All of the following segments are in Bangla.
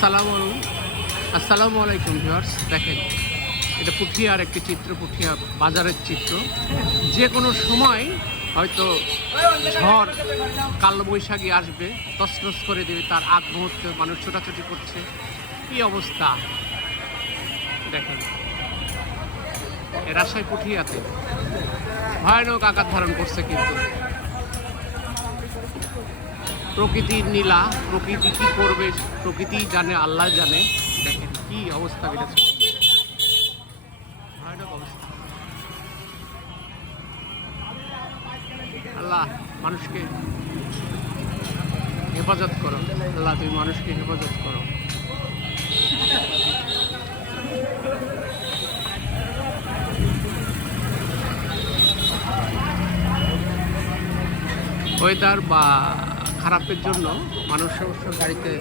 আসসালামু আলাইকুম ভিউয়ার্স। দেখেন, এটা পুঠিয়ার একটি চিত্র, পুঠিয়া বাজারের চিত্র। যে কোনো সময় হয়তো ঝড় কালবৈশাখী আসবে, তছনছ করে দেবে, তার আগ মুহূর্তে মানুষ ছোটাছুটি করছে। কি অবস্থা দেখেন, রাজশাহী পুঠিয়াতে ভয়ানক আকার ধারণ করছে। কিন্তু প্রকৃতির নীলা, প্রকৃতি কি করবে প্রকৃতি জানে, আল্লাহ জানে। দেখেন কি অবস্থা বেড়েছে, ভয়ানক অবস্থা। আল্লাহ মানুষকে হেফাজত করো, আল্লাহ তুমি মানুষকে হেফাজত করো। ওয়েদার বা খারাপের জন্য মানুষ অবশ্য গাড়িতে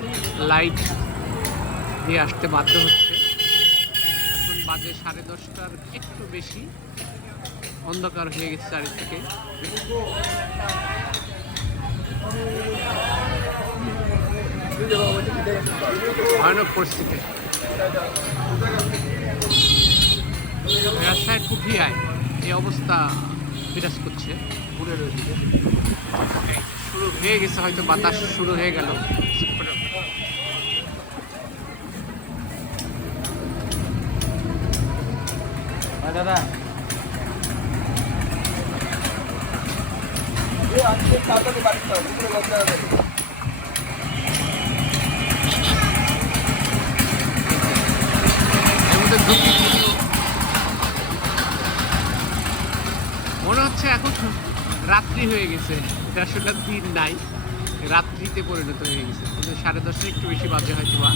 লাইট দিয়ে আসতে বাধ্য হচ্ছে। এখন বাজে 10:30টার একটু বেশি, অন্ধকার হয়ে গেছে চারিদিকে। ভয়ানক পরিস্থিতি রাজশাহীর পুঠিয়ায় এই অবস্থা বিরাজ করছে। শুরু হয়ে গেছে, হয়তো বাতাস শুরু হয়ে গেল। দাদা মনে হচ্ছে এখন রাত্রি হয়ে গেছে, আসলে দিন নাই, রাত্রিতে পরিণত হয়ে গেছে। কিন্তু 10:30 একটু বেশি বাজে হয়তো বা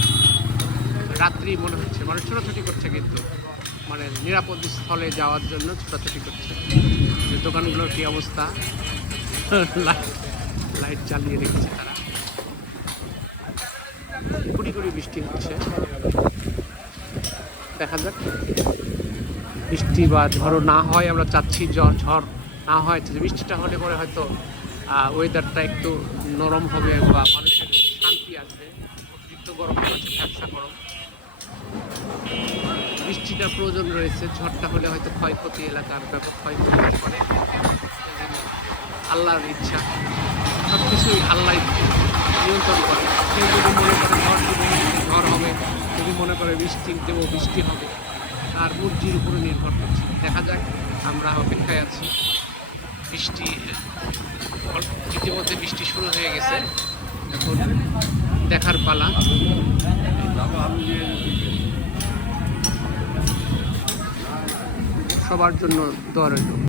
রাত্রি মনে হচ্ছে। মানুষ ছোটাছুটি করছে, কিন্তু মানে নিরাপদ স্থলে যাওয়ার জন্য ছোটাছুটি করছে। যে দোকানগুলোর কি অবস্থা, লাইট চালিয়ে রেখেছে তারা। গুড়ি গুড়ি বৃষ্টি হচ্ছে, দেখা যাক বৃষ্টি বা ঝড়ও না হয়। আমরা চাচ্ছি ঝড় না হয়, বৃষ্টিটা হলে পরে হয়তো ওয়েদারটা একটু নরম হবে বা মানুষের শান্তি আসবে। অতিরিক্ত গরম হচ্ছে, ব্যবসা গরম, বৃষ্টিটা প্রয়োজন রয়েছে। ঝড়টা হলে হয়তো ক্ষয়ক্ষতি, এলাকার ব্যাপক ক্ষয়ক্ষতি করে। আল্লাহর ইচ্ছা, সব কিছুই আল্লাহ নিয়ন্ত্রণ করে। কেউ যদি মনে করে ঝড় দেবো, ঝড় হবে, যদি মনে করে বৃষ্টি দেবো, বৃষ্টি হবে। আর মর্জির উপরে নির্ভর করছে। দেখা যাক, আমরা অপেক্ষায় আছি। বৃষ্টি ইতিমধ্যে বৃষ্টি শুরু হয়ে গেছে, এখন দেখার পালা। সবার জন্য দোয়া রইল।